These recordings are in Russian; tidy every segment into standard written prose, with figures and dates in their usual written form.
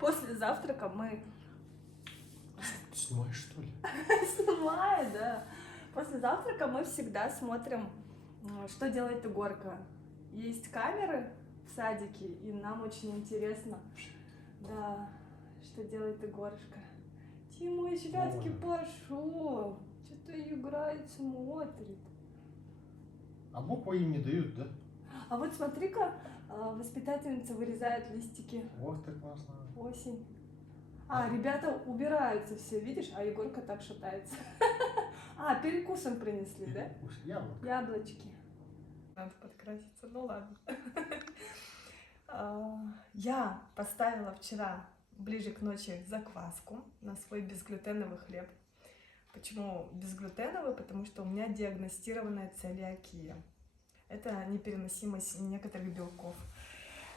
После завтрака мы... Снимаешь, что ли? Снимаю, да. После завтрака мы всегда смотрим, что делает Егорка. Есть камеры в садике, и нам очень интересно, да, что делает Егорушка. Тимош, Вятки пошел. Что-то играет, смотрит. А буквы им не дают, да? А вот смотри-ка, воспитательница вырезает листики. Ох ты классно. Осень. Ребята убираются все, видишь? А Егорка так шатается. Перекус им принесли, да? Яблоко. Яблочки. Надо подкраситься, ну ладно. Я поставила вчера, ближе к ночи, закваску на свой безглютеновый хлеб. Почему безглютеновый? Потому что у меня диагностированная целиакия. Это непереносимость некоторых белков,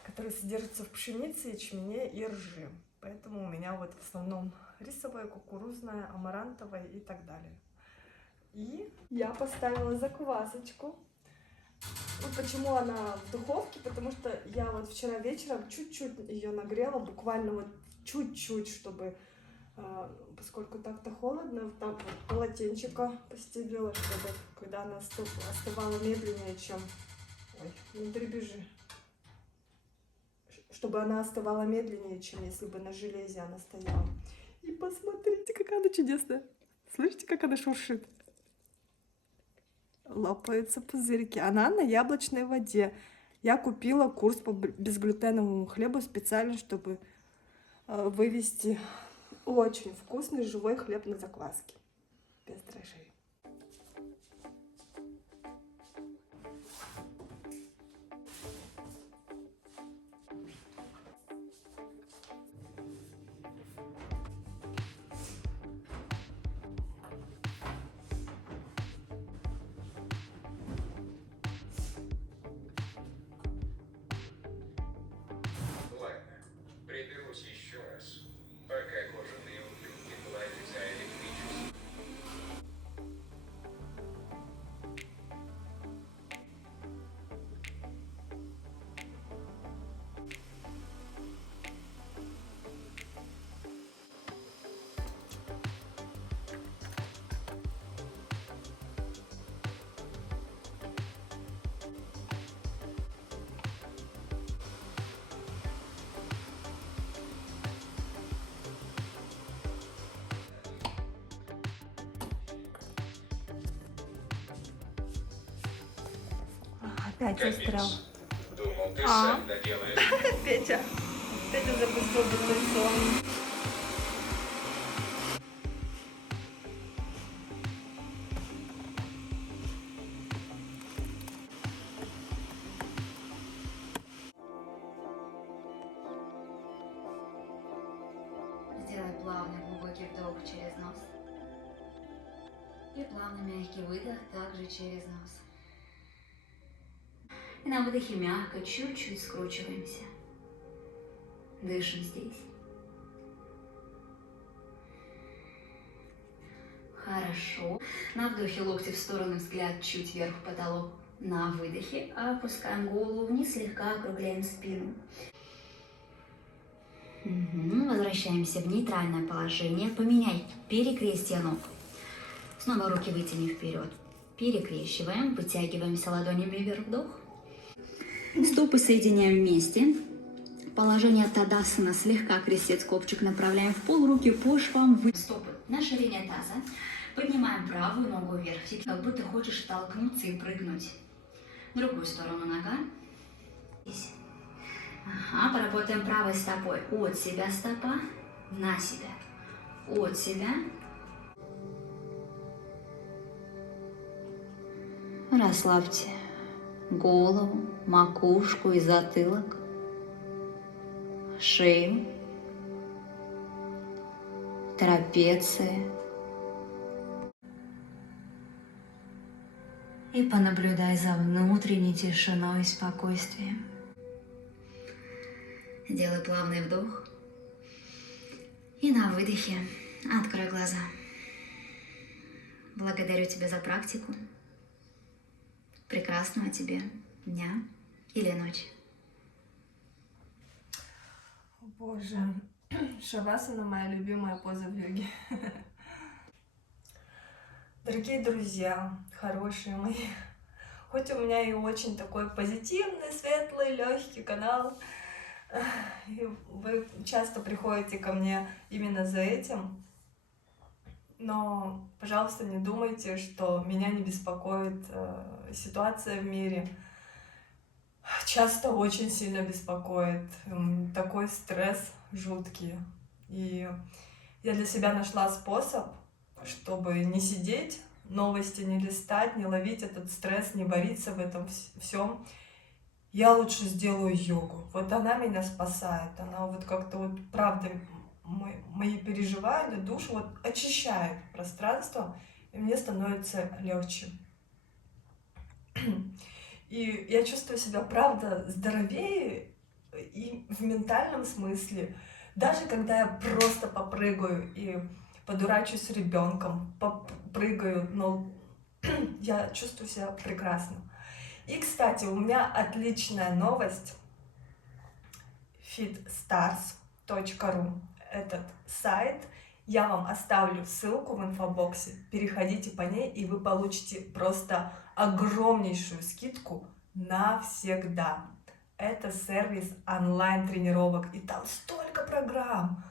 которые содержатся в пшенице, ячмене и ржи. Поэтому у меня вот в основном рисовая, кукурузная, амарантовая и так далее. И я поставила заквасочку. Почему она в духовке? Потому что я вот вчера вечером чуть-чуть ее нагрела, буквально вот чуть-чуть, чтобы, поскольку так-то холодно, так вот полотенчика постелила, чтобы когда она остывала медленнее, чем... Ой, не дребезжи. Чтобы она остывала медленнее, чем если бы на железе она стояла. И посмотрите, какая она чудесная. Слышите, как она шуршит? Лопаются пузырьки. Она на яблочной воде. Я купила курс по безглютеновому хлебу специально, чтобы вывести очень вкусный живой хлеб на закваске. Без дрожжей. Приберусь еще раз, пока кожаные ублюдки платят за электричество. Опять застрял. Думал, ты сам доделаешь. Петя запустил дистанционно. Сделай плавный глубокий вдох через нос. И плавный мягкий выдох также через нос. И на выдохе мягко, чуть-чуть скручиваемся. Дышим здесь. Хорошо. На вдохе локти в стороны, взгляд чуть вверх в потолок. На выдохе опускаем голову вниз, слегка округляем спину. Возвращаемся в нейтральное положение. Поменяй перекрестие ног. Снова руки вытяни вперед. Перекрещиваем, вытягиваемся ладонями вверх, вдох. Стопы соединяем вместе. Положение Тадасана, слегка крестец, копчик направляем в пол, руки по швам. Стопы на ширине таза. Поднимаем правую ногу вверх, как будто хочешь толкнуться и прыгнуть. В другую сторону нога. Здесь. Поработаем правой стопой. От себя стопа, на себя. От себя. Расслабьте голову, макушку и затылок, шею, трапеции. И понаблюдай за внутренней тишиной и спокойствием. Делай плавный вдох. И на выдохе открой глаза. Благодарю тебя за практику. Прекрасного тебе дня или ночи. Боже, Шавасана — моя любимая поза в йоге. Дорогие друзья, хорошие мои, хоть у меня и очень такой позитивный, светлый, легкий канал, и вы часто приходите ко мне именно за этим, но, пожалуйста, не думайте, что меня не беспокоит ситуация в мире. Часто очень сильно беспокоит, такой стресс жуткий. И я для себя нашла способ, чтобы не сидеть, новости не листать, не ловить этот стресс, не вариться в этом всем. Я лучше сделаю йогу. Вот она меня спасает. Она вот как-то вот, правда, мои переживания, душу вот очищает пространство, и мне становится легче. И я чувствую себя, правда, здоровее и в ментальном смысле. Даже когда я просто попрыгаю и подурачусь с ребенком, попрыгаю, но я чувствую себя прекрасно. И, кстати, у меня отличная новость. fitstars.ru этот сайт. Я вам оставлю ссылку в инфобоксе. Переходите по ней, и вы получите просто огромнейшую скидку навсегда. Это сервис онлайн-тренировок, и там столько программ.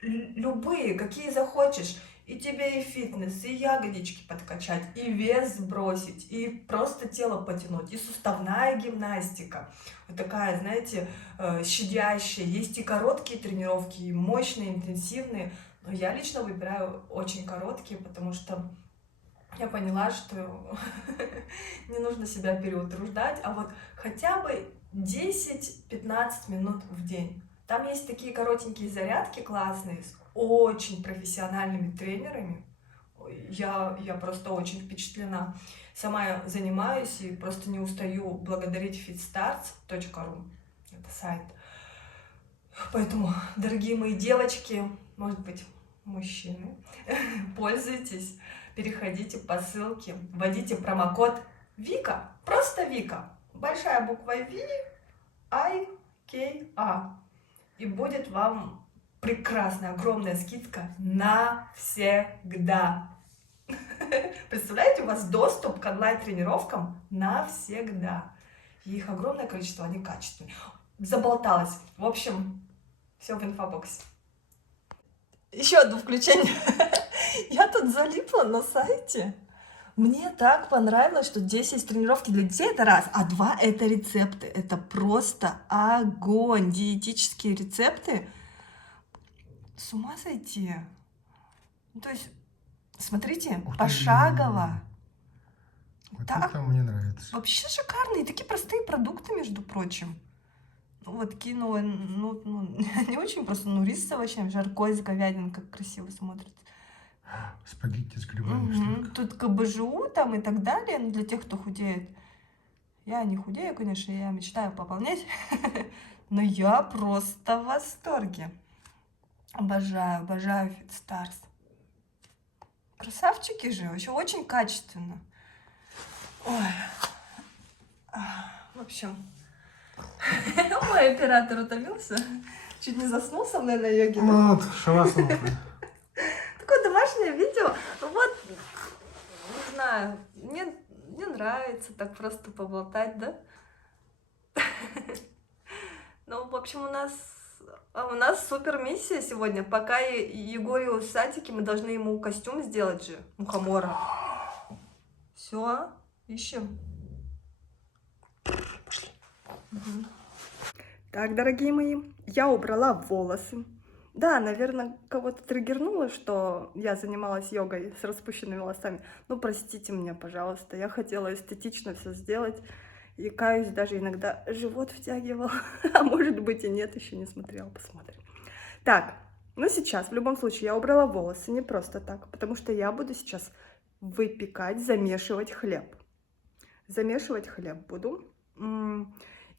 Любые, какие захочешь. И тебе и фитнес, и ягодички подкачать, и вес сбросить, и просто тело потянуть, и суставная гимнастика. Вот такая, знаете, щадящая. Есть и короткие тренировки, и мощные, интенсивные. Но я лично выбираю очень короткие, потому что я поняла, что не нужно себя переутруждать, а вот хотя бы 10-15 минут в день. Там есть такие коротенькие зарядки классные, с очень профессиональными тренерами. Я просто очень впечатлена. Сама я занимаюсь и просто не устаю благодарить fitstars.ru. Это сайт. Поэтому, дорогие мои девочки, может быть, мужчины, пользуйтесь, переходите по ссылке, вводите промокод Вика, просто Вика, большая буква V, I-K-A, и будет вам прекрасная, огромная скидка навсегда. Представляете, у вас доступ к онлайн-тренировкам навсегда. И их огромное количество, они качественные. Заболталась. В общем, все в инфобоксе. Еще одно включение. Я тут залипла на сайте. Мне так понравилось, что здесь есть тренировки для детей, это раз, а два — это рецепты. Это просто огонь. Диетические рецепты. С ума сойти. Ну, то есть, смотрите, Ух ты. пошагово. Вот Так, это мне нравится. вообще шикарные, такие простые продукты, между прочим. Ну, вот кинула, не очень просто, рис с овощами, жаркое с говядиной, как красиво смотрится. Спагетти с грибами. Столько. Тут КБЖУ там и так далее, но для тех, кто худеет. Я не худею, конечно, я мечтаю пополнять, но я просто в восторге. Обожаю Fitstars. Красавчики же, еще очень качественно. Ой. В общем, мой оператор утомился. Чуть не заснул со мной на йоге. Ну, вот, шавасана. Такое домашнее видео. Вот, не знаю, мне нравится так просто поболтать, да? Ну, в общем, у нас супер миссия сегодня. Пока Егорию в садике, мы должны ему костюм сделать же, мухомора. Все, ищем. Угу. Так, дорогие мои, я убрала волосы. Да, наверное, кого-то триггернуло, что я занималась йогой с распущенными волосами. Ну, простите меня, пожалуйста. Я хотела эстетично все сделать. И, каюсь, даже иногда живот втягивал. А может быть и нет, еще не смотрела. Посмотрим. Так, ну сейчас, в любом случае, я убрала волосы не просто так, потому что я буду сейчас выпекать, замешивать хлеб. Замешивать хлеб буду.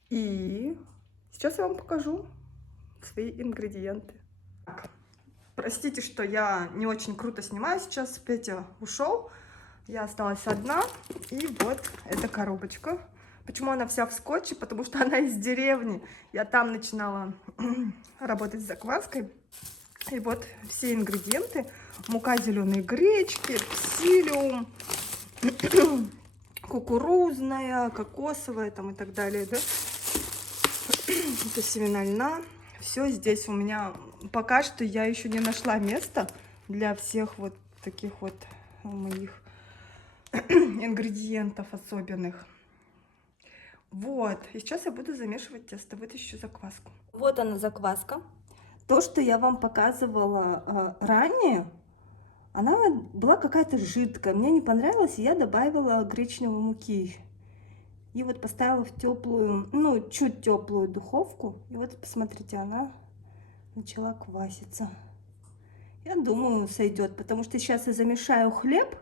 И сейчас я вам покажу свои ингредиенты. Простите, что я не очень круто снимаю сейчас. Петя ушел, я осталась одна. И вот эта коробочка. Почему она вся в скотче? Потому что она из деревни. Я там начинала работать с закваской. И вот все ингредиенты. Мука зеленой гречки, псилиум, кукурузная, кокосовая там и так далее, да? Это семена льна. Все здесь у меня. Пока что я еще не нашла места для всех вот таких вот моих ингредиентов особенных. Вот, и сейчас я буду замешивать тесто, вытащу закваску. Вот она закваска. То, что я вам показывала ранее, она была какая-то жидкая. Мне не понравилось, и я добавила гречневой муки. И вот поставила в теплую, ну, чуть теплую духовку. И вот, посмотрите, она начала кваситься. Я думаю, сойдет, потому что сейчас я замешаю хлеб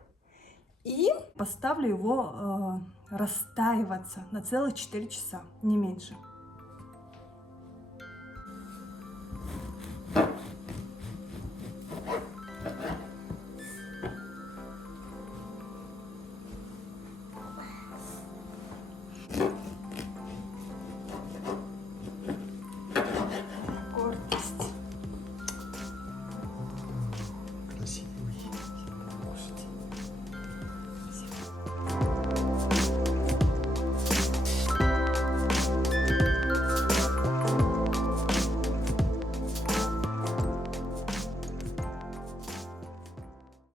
и поставлю его растаиваться на целых 4 часа, не меньше.